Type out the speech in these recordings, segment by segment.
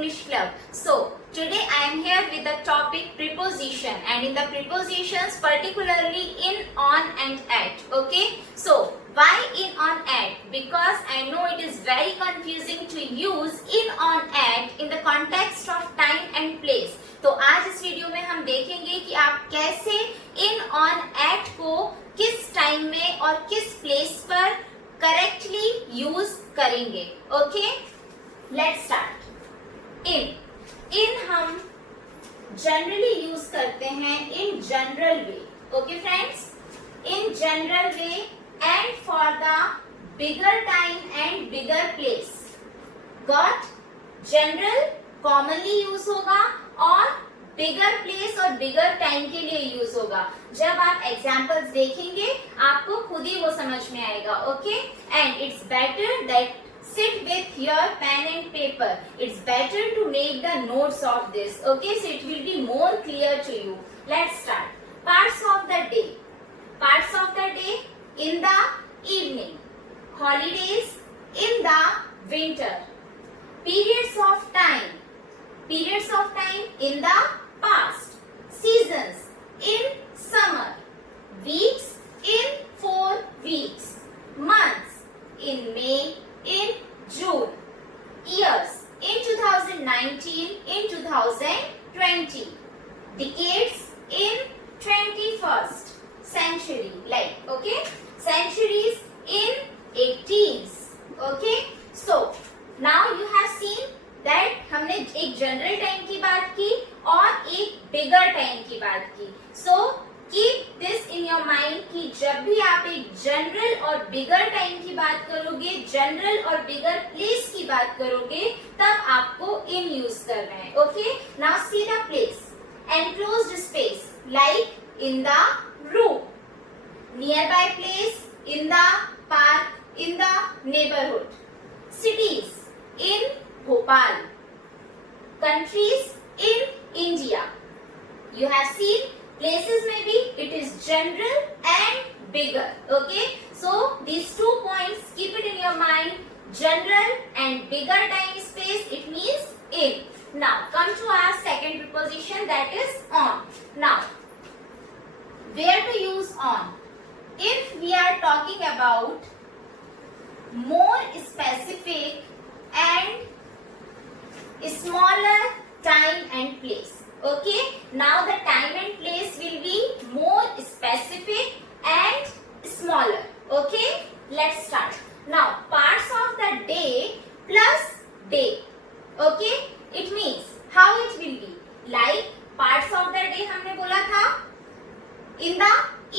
English Club. So today I am here with the topic preposition, and in the prepositions particularly in, on and at. Okay, so why in, on, at? Because I know it is very confusing to use in, on, at in the context of time and place. तो आज इस video में हम देखेंगे कि आप कैसे इन, on, eight को किस टाइम में और किस प्लेस पर करेक्टली यूज करेंगे. Okay, let's start. इन हम जनरली यूज करते हैं in general way. Okay friends, in general way and for the bigger time and bigger place. Got? General commonly use होगा और बिगर प्लेस और बिगर टाइम के लिए यूज होगा. जब आप एग्जांपल्स देखेंगे आपको खुद ही वो समझ में आएगा. Okay, and it's better that sit with your pen and paper. It's better to make the notes of this. Okay, so it will be more clear to you. Let's start. Parts of the day. Parts of the day in the evening. Holidays in the winter. Periods of time. Periods of time in the past. Seasons in summer. Weeks in 4 weeks. Months in May, in June. Years in 2019, in 2020. Decades in 21st century. Like, okay, centuries in 18s. Okay, so now you have seen that हमने एक general time की बात की और एक बिगर time की बात की. So keep this in your mind कि जब भी आप एक जनरल और बिगर टाइम की बात करोगे, जनरल और बिगर प्लेस की बात करोगे, तब आपको इन यूज करना है. Okay, now see the place. Enclosed space like in the room. Near by place in the park, in the neighbourhood. Cities in Bhopal. Countries in India. You have seen places may be it is general and bigger. Okay, so these 2 points, keep it in your mind. General and bigger time space, it means in. Now come to our second preposition, that is on. Now where to use on? If we are talking about more specific and smaller time and place. Okay, now the time and place will be more specific and smaller. Okay, let's start. Now parts of the day plus day. Okay, it means how it will be. Like parts of the day हमने बोला था in the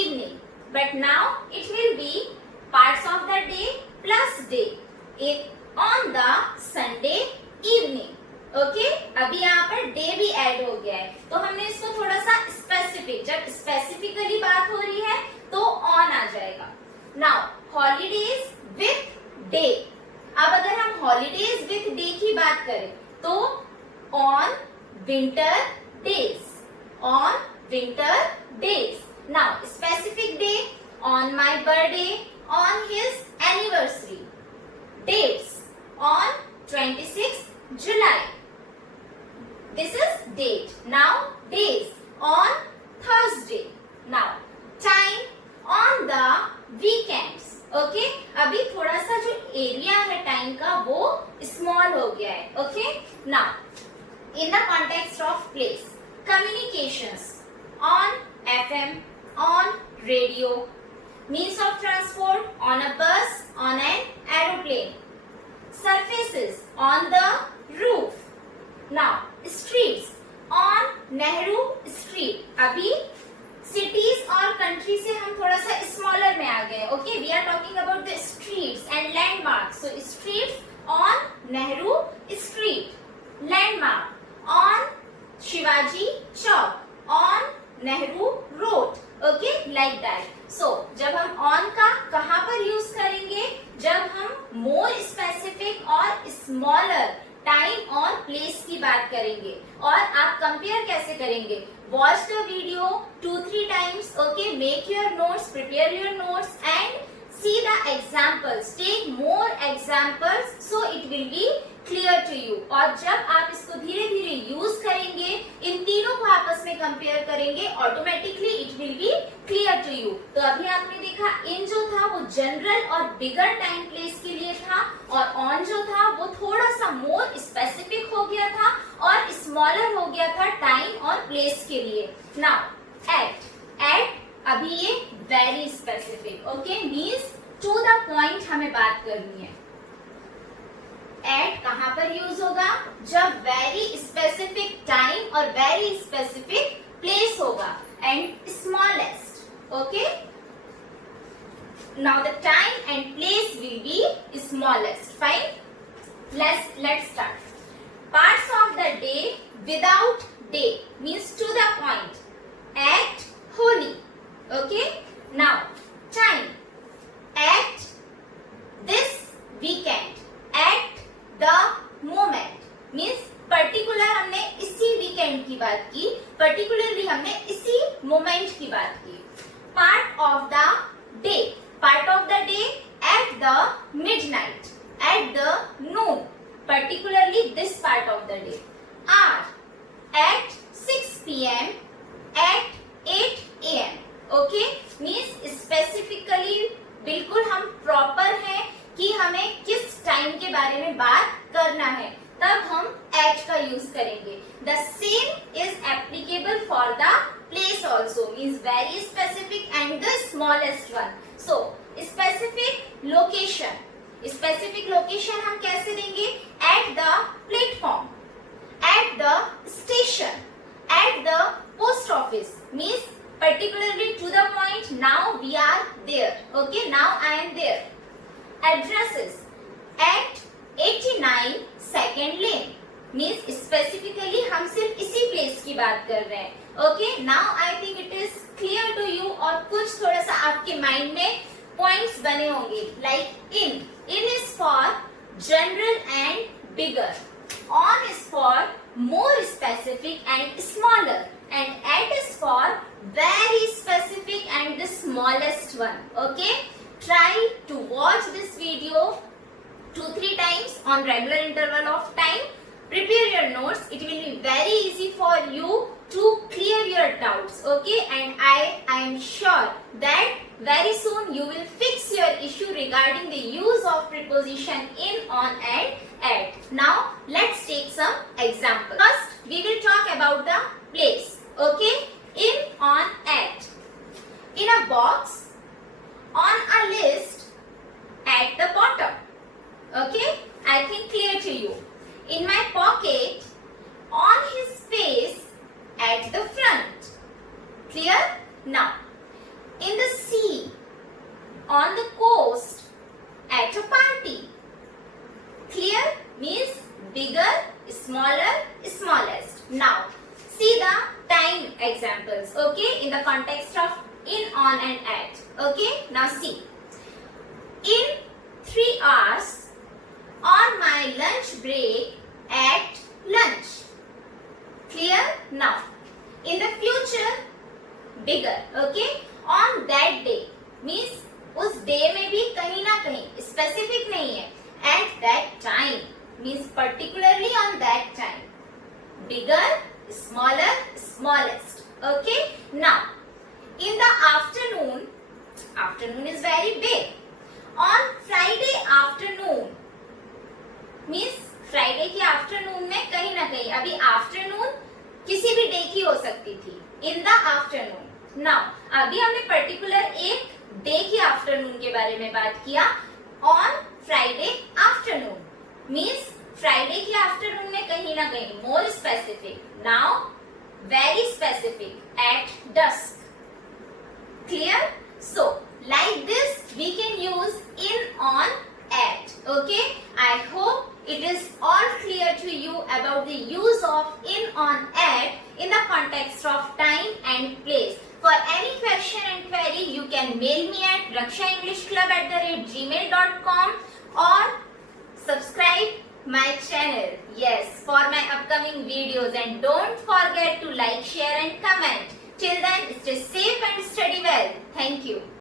evening, but now it will be parts of the day plus day on the Sunday evening. Okay, अभी यहाँ per day भी add हो गया है तो हमने इसको थोड़ा सा स्पेसिफिक, जब स्पेसिफिकली बात हो रही है तो ऑन आ जाएगा. Now holidays with day. अब अगर हम हॉलीडेज विथ डे की बात करें तो on winter days. On winter days. Now specific day on my birthday, on his anniversary. Dates on 26 July. This is date. Now days on Thursday. Now time on the weekends. Okay, अभी थोड़ा सा जो area है time का वो small हो गया है. Okay, now in the context of place, communications on FM, on radio. Means of transport on a bus, on an aeroplane. Surfaces on the roof. Now streets on Nehru Street. अभी cities और country से हम थोड़ा सा smaller में आ गए. Okay, we are talking about the streets and landmarks. So streets on Nehru Street. Landmark on Shivaji Chowk, on Nehru Road. Okay, like that. So जब हम on का कहाँ पर यूज करेंगे? जब हम more specific और smaller टाइम और प्लेस की बात करेंगे. और आप कंपेयर कैसे करेंगे? Watch the video 2-3 times. Okay, make your notes, prepare your notes and see the examples, take more examples so it will be clear to you. और जब आप इसको धीरे धीरे यूज करेंगे, इन तीनों को आपस में कंपेयर करेंगे, automatically it will be clear to you. तो अभी आपने देखा इन जो था वो जनरल और बिगर टाइम प्लेस के लिए था, और ऑन जो था वो थोड़ा सा मोर स्पेसिफिक हो गया था और स्मॉलर हो गया था टाइम और प्लेस के लिए. नाउ एट अभी ये very specific, okay, means to the point हमें बात करनी है. एट कहां पर यूज होगा? जब वेरी स्पेसिफिक टाइम और वेरी स्पेसिफिक प्लेस होगा. And smallest, okay. Now the time and place will be smallest. Fine, let's start. Parts of the day without day means to the point. At Holi. Okay, now time at this weekend, at the moment means particular हमने इसी weekend की बात की, particularly हमने इसी moment की बात की. Part of the day, part of the day at the midnight, at the noon, particularly this part of the day. Hour at 6 p.m. at 8 a.m. Okay, means specifically बिल्कुल हम प्रॉपर हैं कि हमें किस टाइम के बारे में बात करना है, तब हम एट का यूज करेंगे. The same is applicable for the place also, means very specific and the smallest one. So specific location, specific location हम कैसे देंगे? At the platform, at the station, at the post office, means particularly to the point. Now we are there. Okay, now I am there. Addresses at 89 Second Lane means specifically हम सिर्फ इसी place की बात कर रहे हैं. Okay, now I think it is clear to you. और कुछ थोड़ा सा आपके mind में points बने होंगे. Like in is for general and bigger. On is for more specific and smaller. And at is for very specific and the smallest one. Okay, try to watch this video 2-3 times on regular interval of time. Prepare your notes. It will be very easy for you to clear your doubts. Okay, and I am sure that very soon you will fix your issue regarding the use of preposition in, on and at. Now let's take some examples. First we will talk about the place. Okay, in, on, at. In a box, on a list, at the bottom. Okay, I think clear to you. In my pocket, on his face, at the front. Clear? Now, in the sea, on the coast, at a party. Clear? Means bigger, smaller, smallest. Now, see the time examples, okay, in the context of in, on and at. Okay, now see. In 3 hours, on my lunch break, at lunch. Clear? Now, in the future, bigger, okay, on that day means उस day में भी कहीं ना कहीं specific नहीं है. At that time means particularly on that time. Bigger, smaller, smallest. Okay, now in the afternoon, afternoon is very big. On Friday afternoon means Friday की afternoon में कहीं ना कहीं, अभी afternoon किसी भी day की हो सकती थी. In the afternoon. Now अभी हमने particular एक day की afternoon के बारे में बात किया. On Friday afternoon means Friday की आफ्टरनून में कहीं ना कहीं more specific. Now very specific at dusk. Clear? So like this we can use in, on, at. Okay, I hope it is all clear to you about the use of in, on, at in the context of time and place. For any question and query, you can mail me at rakshaenglishclub@gmail.com or subscribe my channel, yes, for my upcoming videos, and don't forget to like, share and comment. Till then, stay safe and study well. Thank you.